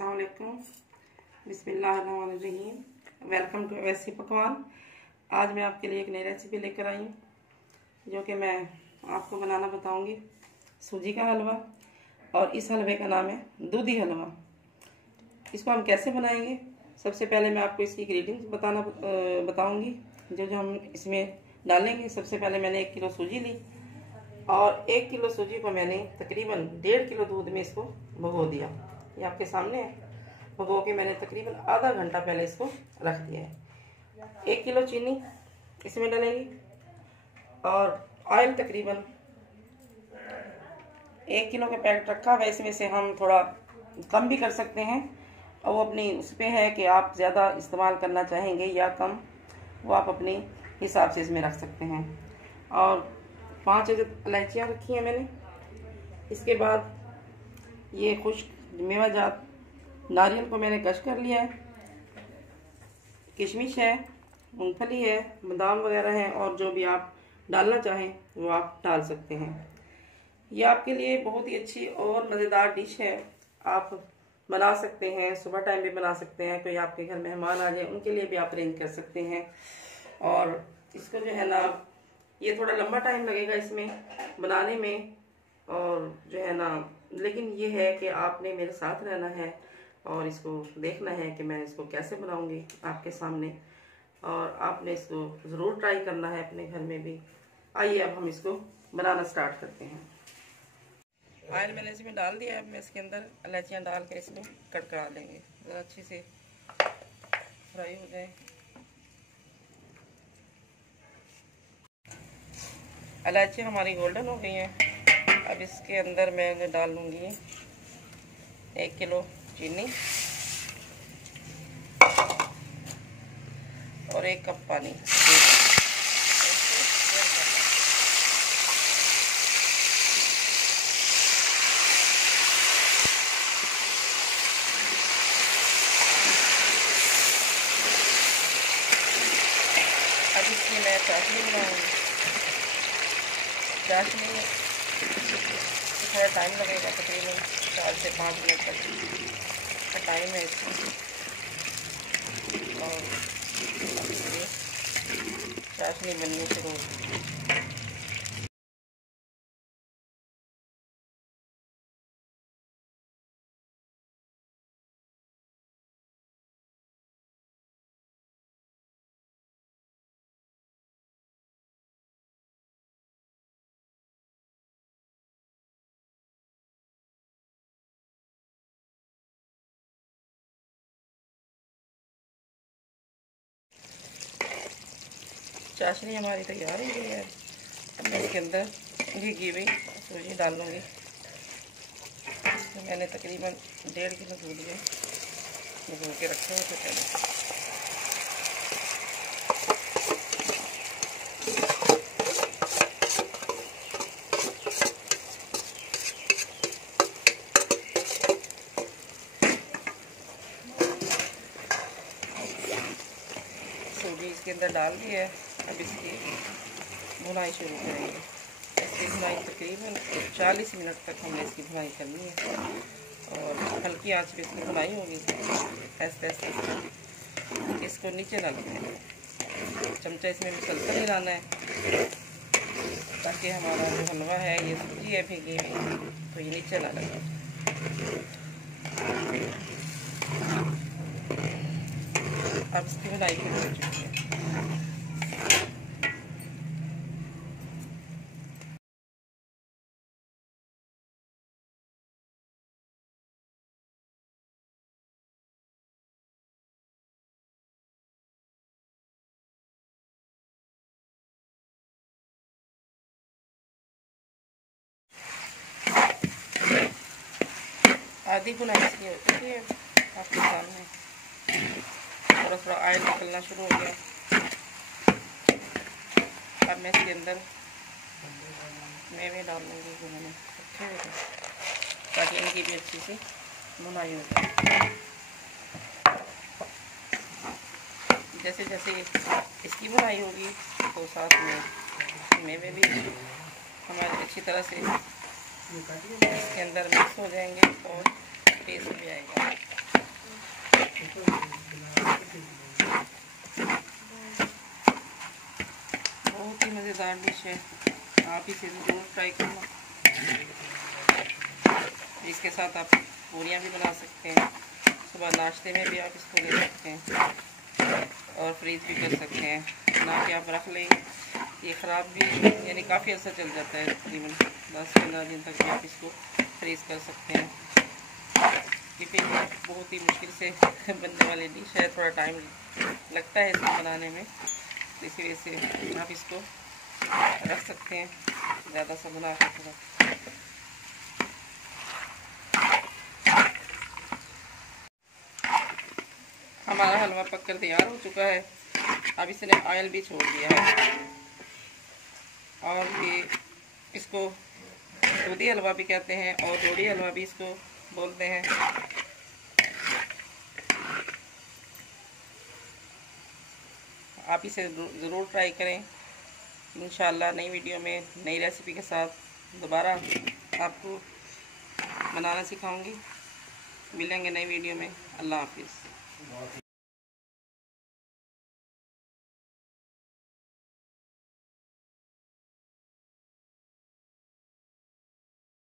अस्सलाम वालेकुम, बिस्मिल्लाहिर्रहमानिर्रहीम। वेलकम टू वैसी पकवान। आज मैं आपके लिए एक नई रेसिपी लेकर आई हूँ जो कि मैं आपको बनाना बताऊँगी। सूजी का हलवा, और इस हलवे का नाम है दूधी हलवा। इसको हम कैसे बनाएंगे, सबसे पहले मैं आपको इसकी इंग्रेडिएंट्स बताऊँगी जो जो हम इसमें डालेंगे। सबसे पहले मैंने 1 किलो सूजी ली और 1 किलो सूजी को मैंने तकरीबन 1.5 किलो दूध में इसको भिगो दिया। ये आपके सामने है। भिगो के मैंने तकरीबन आधा घंटा पहले इसको रख दिया है। 1 किलो चीनी इसमें डालेंगे और ऑयल तकरीबन 1 किलो का पैकेट रखा हुआ है। इसमें से हम थोड़ा कम भी कर सकते हैं, और वो अपनी उस पर है कि आप ज़्यादा इस्तेमाल करना चाहेंगे या कम, वो आप अपने हिसाब से इसमें रख सकते हैं। और 5 इलायचियाँ रखी हैं मैंने। इसके बाद ये खुश्क मेवाजात नारियल को मैंने कश कर लिया है, किशमिश है, मूंगफली है, बादाम वगैरह है, और जो भी आप डालना चाहें वो आप डाल सकते हैं। ये आपके लिए बहुत ही अच्छी और मज़ेदार डिश है। आप बना सकते हैं, सुबह टाइम भी बना सकते हैं, कोई आपके घर मेहमान आ जाए उनके लिए भी आप अरेंज कर सकते हैं। और इसको जो है ना, ये थोड़ा लंबा टाइम लगेगा इसमें बनाने में, और जो है ना, लेकिन ये है कि आपने मेरे साथ रहना है और इसको देखना है कि मैं इसको कैसे बनाऊंगी आपके सामने, और आपने इसको ज़रूर ट्राई करना है अपने घर में भी। आइए अब हम इसको बनाना स्टार्ट करते हैं। ऑयल मैंने इसमें डाल दिया है। अब मैं इसके अंदर इलायचियाँ डाल के इसको कड़का देंगे, ज़रा अच्छी से फ्राई हो जाए। इलायची हमारी गोल्डन हो गई हैं। अब इसके अंदर मैं डाल लूँगी 1 किलो चीनी और 1 कप पानी। अब इसकी मैं चाशनी बनाऊँगी। चाशनी में थोड़ा टाइम लगेगा, तकरीबन 4 से 5 मिनट तक टाइम है इसमें। और चाशनी बनने शुरू होगी। चाशनी हमारी तैयार हो गई है। अब मैं इसके अंदर भीगी हुई सूजी डाल लूँगी। तो मैंने तकरीबन 1.5 किलो दूध में भिगो के रखे हुए थे पहले। सूजी इसके अंदर डाल दी है। अब इसकी भुनाई शुरू करेंगे। इसकी भुनाई तकरीबन 40 मिनट तक हमने इसकी भुनाई करनी है, और हल्की आंच पे इसकी भुनाई होगी। ऐसे ऐसे इसको नीचे ना लगाएं, चमचा इसमें मुसलसल हिलाना है ताकि हमारा जो हलवा है, ये सूजी है भीगी हुई, तो ये नीचे ना लगे। अब इसकी भुनाई शुरू हो चुकी है। आधी भुनाई इसकी हो चुकी है। आपके सामने थोड़ा थोड़ा ऑयल निकलना शुरू हो गया। अब मैं इसके अंदर मेवे डाल लूँगी जो मैंने रखे हुए थे, ताकि इनकी भी अच्छी सी भुनाई हो जाए। जैसे जैसे इसकी भुनाई होगी तो साथ में मेवे भी हमारे अच्छी तरह से इसके अंदर मिक्स हो जाएंगे और टेस्ट भी आएगा। बहुत ही मज़ेदार डिश है, आप इसे ज़रूर ट्राई करना। इसके साथ आप पूरियाँ भी बना सकते हैं, सुबह नाश्ते में भी आप इसको ले सकते हैं और फ्रीज भी कर सकते हैं। ना कि आप रख लें, ये ख़राब भी यानी काफ़ी अर्सा चल जाता है, तकरीबन 10-15 दिन तक भी आप इसको फ्रीज़ कर सकते हैं। ये फिर बहुत ही मुश्किल से बनने वाली डिश है, थोड़ा टाइम लगता है इसको बनाने में, तो इसी वजह से आप इसको रख सकते हैं ज़्यादा सा बना कर थोड़ा। हमारा हलवा पककर तैयार हो चुका है। अब इसने ऑयल भी छोड़ दिया है और ये इसको दूधी हलवा भी कहते हैं और जोड़ी हलवा भी इसको बोलते हैं। आप इसे ज़रूर ट्राई करें। इंशाल्लाह नई वीडियो में नई रेसिपी के साथ दोबारा आपको बनाना सिखाऊंगी। मिलेंगे नई वीडियो में। अल्लाह हाफिज़।